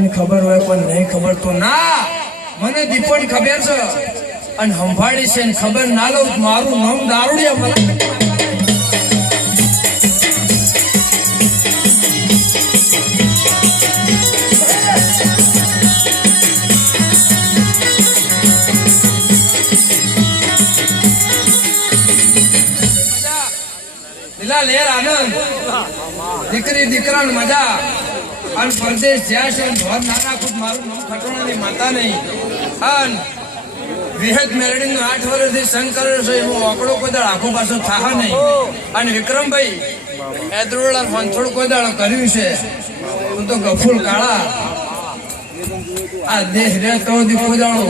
એને ખબર હોય પણ નહીં ખબર તો ના મને દીપણ ખબર છે અને સંભાળી છે ને ખબર ના લો મારું નામ દારૂડિયા મને લેર આનંદ દીકરી દીકરાની મજા અને પરદેશ જ્યાં છે ઘર નાના ખુદ મારું નામ ખટોણાની માતા નહીં અને વિહત મેલડી નું 8 વર્ષથી સંગ કર્યો છે એવો આંકડો કોઈ દાડ આખો પાછો થાહા નહીં અને વિક્રમભાઈ એદરોડા ફંથોડ કોઈ દાડો કર્યું છે તું તો ગફુલ કાળા આ દેશ રે તો કોઈ દાડો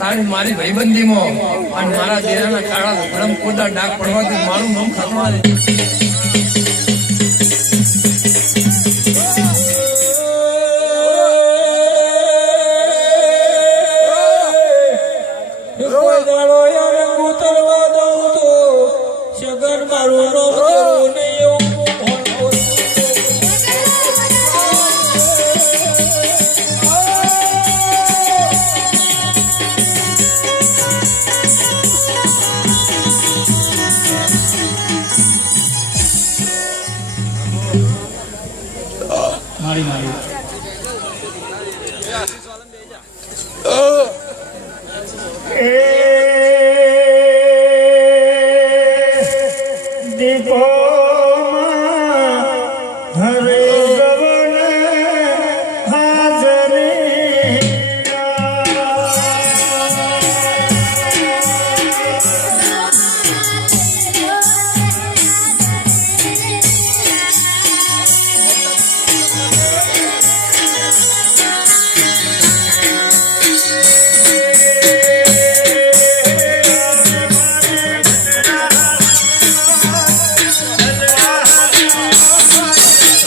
તારી મારી ભાઈબંધીમાં અને મારા દેરાના કાળા વિક્રમ કોઈ દાડ ડાક પડવાથી મારું નામ ખટોણાની